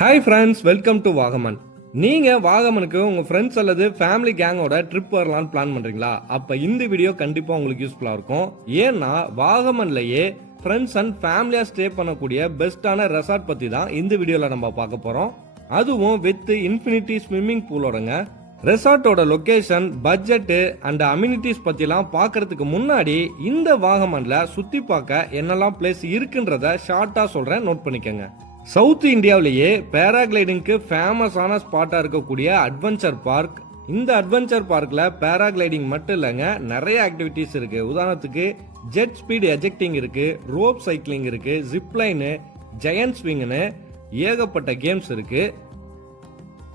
Hi friends, welcome to Vagamon. நீங்கள் வாகமனுக்கு உங்கள் friends அல்லது ஃபேமிலி கேங்கோட ட்ரிப் வரலான்னு பிளான் பண்ணுறீங்களா? அப்போ இந்த வீடியோ கண்டிப்பாக உங்களுக்கு யூஸ்ஃபுல்லாக இருக்கும். ஏன்னா வாகமன்லையே ஃப்ரெண்ட்ஸ் அண்ட் ஃபேமிலியாக ஸ்டே பண்ணக்கூடிய பெஸ்ட்டான ரெசார்ட் பற்றி தான் இந்த வீடியோவில் நம்ம பார்க்க போகிறோம். அதுவும் வித் இன்ஃபினிட்டி ஸ்விம்மிங் பூலோடங்க. ரெசார்ட்டோட லொகேஷன், பட்ஜெட்டு அண்ட் அம்யூனிட்டிஸ் பற்றிலாம் பார்க்கறதுக்கு முன்னாடி இந்த வாகமனில் சுற்றி பார்க்க என்னெல்லாம் பிளேஸ் இருக்குன்றத ஷார்ட்டாக சொல்கிறேன், நோட் பண்ணிக்கோங்க. சவுத் இந்தியாவிலேயே பேராகிளைடிங்க்கு ஃபேமஸான ஸ்பாட்டாக இருக்கக்கூடிய அட்வென்ச்சர் பார்க். இந்த அட்வென்ச்சர் பார்க்கில் பேராகிளைடிங் மட்டும் இல்லைங்க, நிறைய ஆக்டிவிட்டீஸ் இருக்குது. உதாரணத்துக்கு ஜெட் ஸ்பீட் எஜெக்டிங் இருக்குது, ரோப் சைக்கிளிங் இருக்குது, ஜிப்லைனு, ஜெயண்ட் ஸ்விங்னு ஏகப்பட்ட கேம்ஸ் இருக்குது.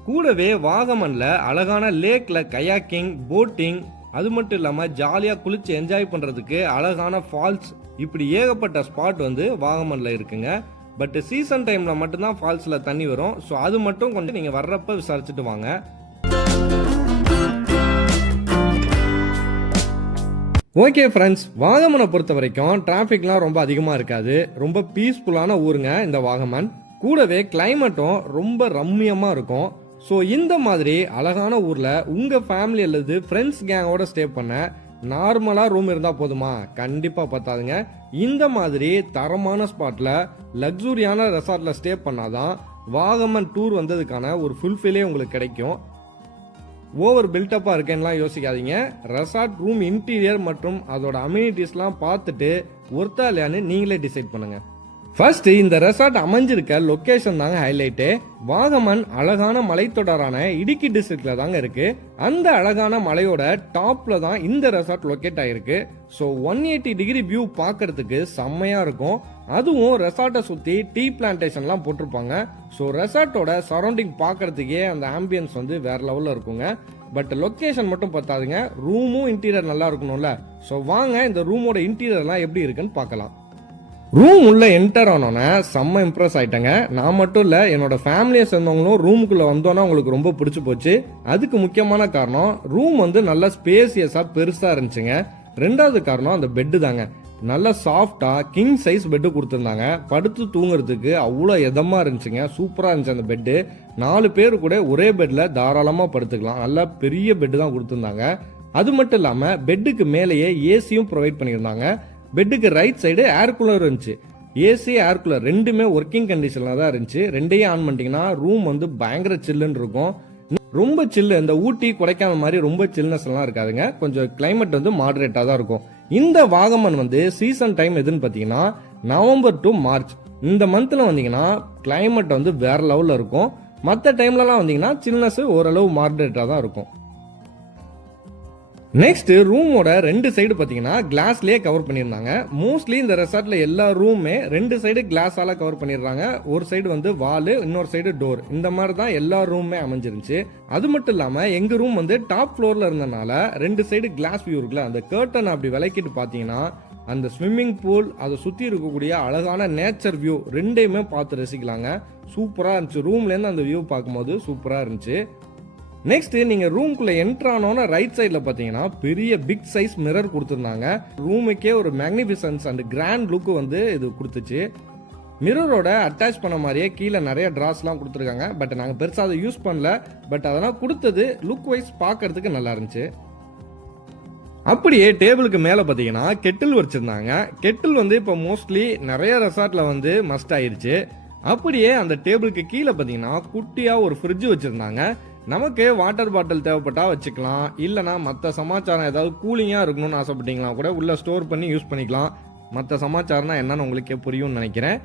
கூடவே வாகமனில் அழகான லேக்கில் கயாக்கிங், போட்டிங், அது மட்டும் இல்லாமல் ஜாலியாக குளிச்சு என்ஜாய் பண்ணுறதுக்கு அழகான ஃபால்ஸ், இப்படி ஏகப்பட்ட ஸ்பாட் வாகமனில் இருக்குங்க. பட் சீசன் டைமில் மட்டும்தான் ஃபால்ஸில் தண்ணி வரும். ஸோ அது மட்டும் கொஞ்சம் நீங்கள் வர்றப்ப விசாரிச்சுட்டு வாங்க. ஓகே ஃப்ரெண்ட்ஸ், வாகமனை பொறுத்த வரைக்கும் டிராஃபிக்லாம் ரொம்ப அதிகமாக இருக்காது. ரொம்ப பீஸ்ஃபுல்லான ஊருங்க இந்த வாகமன். கூடவே கிளைமேட்டும் ரொம்ப ரம்மியமாக இருக்கும். ஸோ இந்த மாதிரி அழகான ஊரில் உங்கள் ஃபேமிலி அல்லது ஃப்ரெண்ட்ஸ் கேங்கோட ஸ்டே பண்ண நார்மலாக ரூம் இருந்தால் போதுமா? கண்டிப்பாக பத்தாதுங்க. இந்த மாதிரி தரமான ஸ்பாட்டில் லக்ஸூரியான ரெசார்ட்டில் ஸ்டே பண்ணாதான் வாகமன் டூர் வந்ததுக்கான ஒரு ஃபுல்ஃபிலே உங்களுக்கு கிடைக்கும். ஓவர் பில்டப்பாக இருக்கேன்லாம் யோசிக்காதீங்க. ரெசார்ட் ரூம் இன்டீரியர் மற்றும் அதோட அம்யூனிட்டிஸ்லாம் பார்த்துட்டு ஒர்த்தா இல்லையான்னு நீங்களே டிசைட் பண்ணுங்க. ஃபர்ஸ்ட், இந்த ரெசார்ட் அமைஞ்சிருக்க லொக்கேஷன் தாங்க ஹைலைட்டு. வாகமன் அழகான மலைத்தொடரான இடுக்கி டிஸ்ட்ரிக்ட்ல தாங்க இருக்கு. அந்த அழகான மலையோட டாப்ல தான் இந்த ரெசார்ட் லொக்கேட் ஆயிருக்கு. ஸோ 180 டிகிரி வியூ பார்க்கறதுக்கு செம்மையா இருக்கும். அதுவும் ரெசார்ட்டை சுற்றி டீ பிளான்டேஷன்லாம் போட்டிருப்பாங்க. ஸோ ரெசார்ட்டோட சரௌண்டிங் பார்க்கறதுக்கே அந்த ஆம்பியன்ஸ் வேற லெவலில் இருக்குங்க. பட் லொக்கேஷன் மட்டும் பத்தாதுங்க, ரூமும் இன்டீரியர் நல்லா இருக்கணும்ல. ஸோ வாங்க இந்த ரூமோட இன்டீரியர்லாம் எப்படி இருக்குன்னு பார்க்கலாம். ரூம் உள்ள என்டர் ஆனோன்னே செம்ம இம்ப்ரெஸ் ஆயிட்டேங்க. நான் மட்டும் இல்லை, என்னோட ஃபேமிலியை சேர்ந்தவங்களும் ரூமுக்குள்ள வந்தோன்னா உங்களுக்கு ரொம்ப பிடிச்சி போச்சு. அதுக்கு முக்கியமான காரணம் ரூம் நல்லா ஸ்பேசியஸாக பெருசாக இருந்துச்சுங்க. ரெண்டாவது காரணம் அந்த பெட்டு தாங்க. நல்லா சாஃப்டாக கிங் சைஸ் பெட்டு கொடுத்துருந்தாங்க. படுத்து தூங்குறதுக்கு அவ்வளோ இதமாக இருந்துச்சுங்க. சூப்பராக இருந்துச்சு அந்த பெட்டு. 4 பேர் கூட ஒரே பெட்டில் தாராளமாக படுத்துக்கலாம். நல்லா பெரிய பெட்டு தான் கொடுத்துருந்தாங்க. அது மட்டும் இல்லாமல் பெட்டுக்கு மேலேயே ஏசியும் ப்ரொவைட் பண்ணியிருந்தாங்க. பெட்டுக்கு ரைட் சைடு ஏர் கூலர் இருந்துச்சு. ஏசி, ஏர் கூலர் ரெண்டுமே ஒர்க்கிங் கண்டிஷனில் தான் இருந்துச்சு. ரெண்டையும் ஆன் பண்ணிட்டீங்கன்னா ரூம் பயங்கர சில்லுன்னு இருக்கும். ரொம்ப சில்லு, இந்த ஊட்டி கொடைக்கானல் மாதிரி ரொம்ப சில்னஸ் எல்லாம் இருக்காதுங்க. கொஞ்சம் கிளைமேட் மாடரேட்டாக தான் இருக்கும். இந்த வாகமன் சீசன் டைம் எதுன்னு பார்த்தீங்கன்னா நவம்பர் டு மார்ச். இந்த மந்த்தில் வந்தீங்கன்னா கிளைமேட் வேற லெவலில் இருக்கும். மற்ற டைம்லலாம் வந்தீங்கன்னா சில்னஸ் ஓரளவு மாடரேட்டாக தான் இருக்கும். நெக்ஸ்ட், ரூமோட 2 சைடு பார்த்தீங்கன்னா கிளாஸ்லேயே கவர் பண்ணியிருந்தாங்க. மோஸ்ட்லி இந்த ரெசார்ட்ல எல்லா ரூமே 2 சைடு கிளாஸால கவர் பண்ணிடுறாங்க. ஒரு சைடு வாலு, இன்னொரு சைடு டோர். இந்த மாதிரி தான் எல்லா ரூமே அமைஞ்சிருந்துச்சு. அது மட்டும் இல்லாமல் எங்கள் ரூம் டாப் ஃப்ளோரில் இருந்தனால 2 சைடு கிளாஸ் வியூ இருக்குல்ல, அந்த கர்டன் அப்படி விளக்கிட்டு பார்த்தீங்கன்னா அந்த ஸ்விம்மிங் பூல், அதை சுற்றி இருக்கக்கூடிய அழகான நேச்சர் வியூ ரெண்டையுமே பார்த்து ரசிக்கலாங்க. சூப்பராக இருந்துச்சு. ரூம்லேருந்து அந்த வியூ பார்க்கும்போது சூப்பராக இருந்துச்சு. நெக்ஸ்ட், நீங்க ரூம்குள்ள என்டர் ஆனோன்னா ரைட் சைட்ல பாத்தீங்கன்னா பெரிய பிக் சைஸ் மிரர் கொடுத்துருந்தாங்க. ரூமுக்கே ஒரு மேக்னிஃபிசன்ஸ் அண்ட் கிராண்ட் லுக் இது கொடுத்துச்சு. மிரரோட அட்டாச் பண்ண மாதிரியே கீழே நிறைய டிராஸ்லாம் கொடுத்துருக்காங்க. பட் நாங்கள் பெருசாக அதை யூஸ் பண்ணல. பட் அதெல்லாம் கொடுத்தது லுக் வைஸ் பார்க்கறதுக்கு நல்லா இருந்துச்சு. அப்படியே டேபிளுக்கு மேலே பார்த்தீங்கன்னா கெட்டில் வச்சிருந்தாங்க. கெட்டில் இப்போ மோஸ்ட்லி நிறைய ரெசார்ட்ல மஸ்ட் ஆயிருச்சு. அப்படியே அந்த டேபிளுக்கு கீழே பார்த்தீங்கன்னா குட்டியாக ஒரு ஃப்ரிட்ஜ் வச்சிருந்தாங்க. நமக்கு வாட்டர் பாட்டில் தேவைப்பட்டா வச்சுக்கலாம், இல்லைனா மற்ற சமாச்சாரம் ஏதாவது கூலிங்காக இருக்கணும்னு ஆசைப்பட்டீங்களா கூட உள்ள ஸ்டோர் பண்ணி யூஸ் பண்ணிக்கலாம். மற்ற சமாச்சாரம்னா என்னன்னு உங்களுக்கே புரியும்னு நினைக்கிறேன்.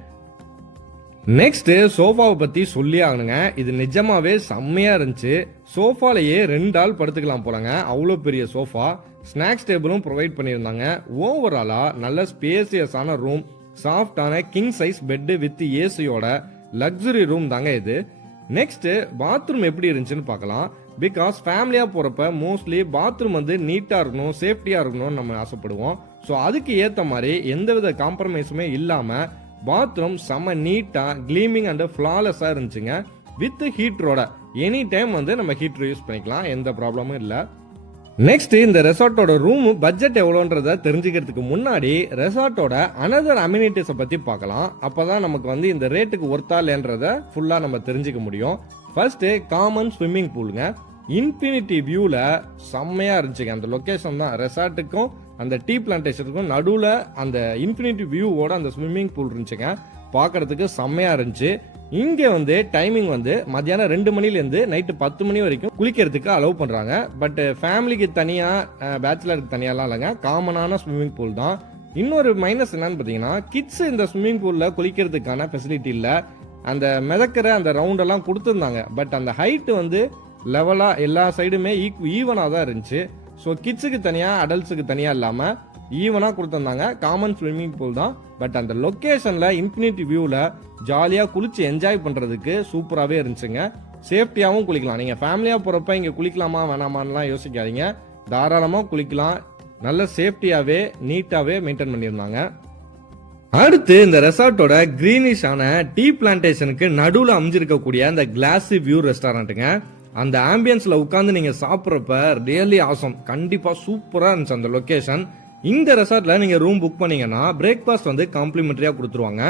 நெக்ஸ்ட், சோஃபாவை பற்றி சொல்லி ஆகணுங்க. இது நிஜமாவே செம்மையா இருந்துச்சு. சோஃபாலேயே 2 ஆள் படுத்துக்கலாம் போலங்க, அவ்வளோ பெரிய சோஃபா. ஸ்நாக்ஸ் டேபிளும் ப்ரொவைட் பண்ணியிருந்தாங்க. ஓவராலா நல்ல ஸ்பேசியஸான ரூம், சாஃப்டான கிங் சைஸ் பெட்டு வித் ஏசியோட லக்ஸுரி ரூம் தாங்க இது. நெக்ஸ்ட், பாத்ரூம் எப்படி இருந்துச்சுன்னு பார்க்கலாம். பிகாஸ் ஃபேமிலியாக போகிறப்ப மோஸ்ட்லி பாத்ரூம் நீட்டாக இருக்கணும், சேஃப்டியாக இருக்கணும்னு நம்ம ஆசைப்படுவோம். ஸோ அதுக்கு ஏற்ற மாதிரி எந்தவித காம்ப்ரமைஸுமே இல்லாமல் பாத்ரூம் செம்ம நீட்டாக கிளீமிங் அண்ட் ஃப்ளாலெஸ்ஸாக இருந்துச்சுங்க. வித் ஹீட்டரோட எனி டைம் நம்ம ஹீட்டர் யூஸ் பண்ணிக்கலாம், எந்த ப்ராப்ளமும் இல்லை. நெக்ஸ்ட் இந்த ரெசார்ட்டோட ரூம் பட்ஜெட் எவ்வளோன்றத தெரிஞ்சுக்கிறதுக்கு முன்னாடி ரெசார்ட்டோட அனதர் அம்யூனிட்டிஸை பற்றி பார்க்கலாம். அப்போதான் நமக்கு வந்து இந்த ரேட்டுக்கு ஒர்த்தா இல்லைன்றத ஃபுல்லாக நம்ம தெரிஞ்சுக்க முடியும். ஃபர்ஸ்ட் காமன் ஸ்விம்மிங் பூலுங்க. இன்ஃபினிட்டி வியூவில் செம்மையாக இருந்துச்சுங்க. அந்த லொக்கேஷன் தான் ரெசார்ட்டுக்கும் அந்த டீ பிளான்டேஷனுக்கும் நடுவில் அந்த இன்ஃபினிட்டி வியூவோட அந்த ஸ்விம்மிங் பூல் இருந்துச்சுங்க. பார்க்கறதுக்கு செம்மையாக இருந்துச்சு. இங்கே வந்து டைமிங் வந்து மத்தியானம் 2 மணிலேருந்து நைட்டு 10 மணி வரைக்கும் குளிக்கிறதுக்கு அலோவ் பண்ணுறாங்க. பட் ஃபேமிலிக்கு தனியாக பேச்சுலருக்கு தனியாலாம் இல்லைங்க, காமனான ஸ்விம்மிங் பூல் தான். இன்னொரு மைனஸ் என்னன்னு பார்த்தீங்கன்னா, கிட்ஸ் இந்த ஸ்விம்மிங் பூலில் குளிக்கிறதுக்கான ஃபெசிலிட்டி இல்லை. அந்த மிதக்கிற அந்த ரவுண்டெல்லாம் கொடுத்துருந்தாங்க. பட் அந்த ஹைட்டு வந்து லெவலாக எல்லா சைடுமே ஈவனாக தான் இருந்துச்சு. ஸோ கிட்ஸுக்கு தனியாக அடல்ட்ஸுக்கு தனியாக இல்லாமல் ஈவனாக கொடுத்துருந்தாங்க. காமன் ஸ்விம்மிங் பூல் தான். பட் அந்த லொக்கேஷனில் இன்ஃபினிட்டி வியூவில் ஜாலியாக குளிச்சு என்ஜாய் பண்ணுறதுக்கு சூப்பராகவே இருந்துச்சுங்க. சேஃப்டியாகவும் குளிக்கலாம். நீங்கள் ஃபேமிலியாக போகிறப்ப இங்கே குளிக்கலாமா வேணாமான்லாம் யோசிக்காதீங்க, தாராளமாக குளிக்கலாம். நல்ல சேஃப்டியாகவே நீட்டாகவே மெயின்டைன் பண்ணியிருந்தாங்க. அடுத்து இந்த ரெசார்ட்டோட கிரீனிஷான டீ பிளான்டேஷனுக்கு நடுவில் அமைஞ்சிருக்கக்கூடிய அந்த கிளாஸி வியூ ரெஸ்டாரண்ட்டுங்க. அந்த ஆம்பியன்ஸ்ல உட்காந்து நீங்க சாப்பிட்றப்ப ரியலி ஆசம். கண்டிப்பா சூப்பரா இருந்துச்சு அந்த லொகேஷன். இந்த ரெசார்ட்ல நீங்க ரூம் புக் பண்ணீங்கன்னா பிரேக்ஃபாஸ்ட் வந்து காம்ப்ளிமெண்டரியா கொடுத்துருவாங்க.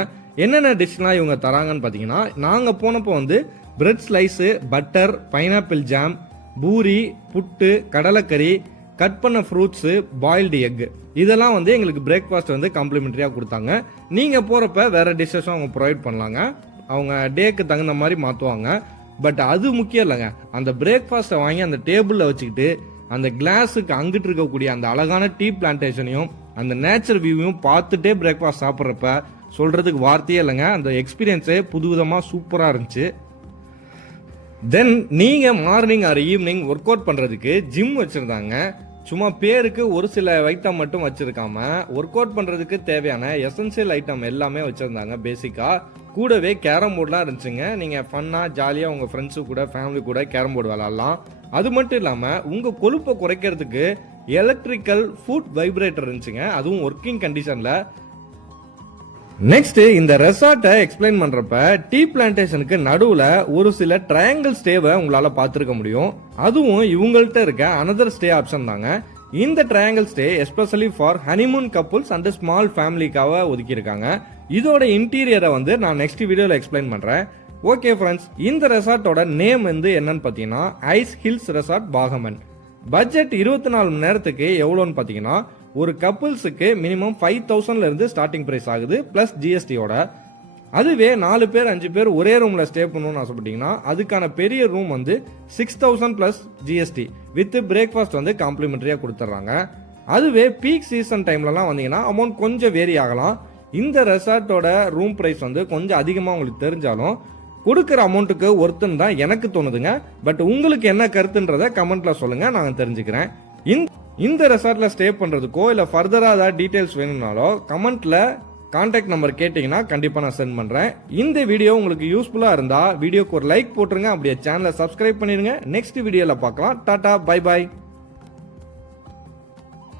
என்னென்ன டிஷ்லாம் இவங்க தராங்கன்னு பாத்தீங்கன்னா, நாங்க போனப்போ வந்து bread slice, butter, pineapple jam, puri, puttu, கடலைக்கறி, கட் பண்ண ஃப்ரூட்ஸ், பாயில்டு எக், இதெல்லாம் வந்து எங்களுக்கு பிரேக்ஃபாஸ்ட் வந்து காம்ப்ளிமெண்டரியா கொடுத்தாங்க. நீங்க போறப்ப வேற டிஷ்ஷஸும் அவங்க ப்ரொவைட் பண்ணலாங்க. அவங்க டேக்கு தகுந்த மாதிரி மாத்துவாங்க. பட் அது முக்கியம் இல்லைங்க. அந்த பிரேக்ஃபாஸ்ட்டை வாங்கி அந்த டேபிளில் வச்சுக்கிட்டு அந்த கிளாஸுக்கு அங்கிட்டு இருக்கக்கூடிய அந்த அழகான டீ பிளான்டேஷனையும் அந்த நேச்சர் வியூவையும் பார்த்துட்டே பிரேக்ஃபாஸ்ட் சாப்பிட்றப்ப சொல்றதுக்கு வார்த்தையே இல்லைங்க. அந்த எக்ஸ்பீரியன்ஸே புதுவிதமாக சூப்பராக இருந்துச்சு. தென் நீங்கள் morning or evening work out பண்ணுறதுக்கு ஜிம் வச்சுருந்தாங்க. சும்மா பேருக்கு ஒரு சில ஐட்டம் மட்டும் வச்சிருக்காம ஒர்க் அவுட் பண்ணுறதுக்கு தேவையான எசென்சியல் ஐட்டம் எல்லாமே வச்சுருந்தாங்க. பேசிக்காக கூடவே கேரம் போர்டுலாம் இருந்துச்சுங்க. நீங்கள் ஃபன்னாக ஜாலியாக உங்கள் ஃப்ரெண்ட்ஸு கூட ஃபேமிலி கூட கேரம் போர்டு விளாட்லாம். அது மட்டும் இல்லாமல் உங்கள் கொழுப்பை குறைக்கிறதுக்கு எலக்ட்ரிக்கல் ஃபுட் வைப்ரேட்டர் இருந்துச்சுங்க, அதுவும் ஒர்க்கிங் கண்டிஷனில். நெக்ஸ்ட் இந்த ரெசார்ட்டை எக்ஸ்பிளைன் பண்றப்ப டீ பிளான்டேஷனுக்கு நடுவுல ஒரு சில ட்ரையாங்கிள் ஸ்டேவை உங்களால பார்த்துருக்க முடியும். அதுவும் இவங்கள்ட்ட இருக்க அனதர் ஸ்டே ஆப்ஷன் தாங்க. இந்த triangle stay especially for honeymoon couples and small ஃபேமிலிக்காக ஒதுக்கி இருக்காங்க. இதோட இன்டீரியரை வந்து நான் நெக்ஸ்ட் வீடியோல எக்ஸ்பிளைன் பண்றேன். ஓகே ஃப்ரெண்ட்ஸ், இந்த ரெசார்ட்டோட நேம் வந்து என்னன்னு பார்த்தீங்கன்னா ice hills resort Vagamon. Budget 24 மணி நேரத்துக்கு எவ்வளோன்னு பார்த்தீங்கன்னா, ஒரு கப்புள்ஸுக்கு மினிமம் 5,000ல இருந்து ஸ்டார்டிங் பிரைஸ் ஆகுது பிளஸ் ஜிஎஸ்டியோட. அதுவே 4 பேர் 5 பேர் ஒரே ரூம்ல ஸ்டே பண்ணணும்னு ஆசைப்பட்டீங்கன்னா அதுக்கான பெரிய ரூம் வந்து 6,000 பிளஸ் ஜிஎஸ்டி வித் பிரேக்ஃபாஸ்ட் வந்து காம்ப்ளிமெண்டரியா கொடுத்துட்றாங்க. அதுவே பீக் சீசன் டைம்லலாம் வந்தீங்கன்னா அமௌண்ட் கொஞ்சம் வேரி ஆகலாம். இந்த ரெசார்ட்டோட ரூம் பிரைஸ் வந்து கொஞ்சம் அதிகமாக உங்களுக்கு தெரிஞ்சாலும் கொடுக்குற அமௌண்ட்டுக்கு ஒர்த்துன்னு தான் எனக்கு தோணுதுங்க. பட் உங்களுக்கு என்ன கருத்துன்றத கமெண்ட்ல சொல்லுங்க, நான் தெரிஞ்சுக்கிறேன். இந்த ரெசார்ட்ல ஸ்டே பண்றதுக்கோ இல்ல ஃபர்தரா ஏதாவது டீடைல்ஸ் வேணும்னாலோ கமெண்ட்ல கான்டாக்ட் நம்பர் கேட்டீங்கன்னா கண்டிப்பா நான் சென்ட் பண்றேன். இந்த வீடியோ உங்களுக்கு யூஸ்ஃபுல்லா இருந்தா வீடியோக்கு ஒரு லைக் போட்டுருங்க, அப்படியே சேனலை சப்ஸ்கிரைப் பண்ணிருங்க. நெக்ஸ்ட் வீடியோல பார்க்கலாம். Tata, bye bye.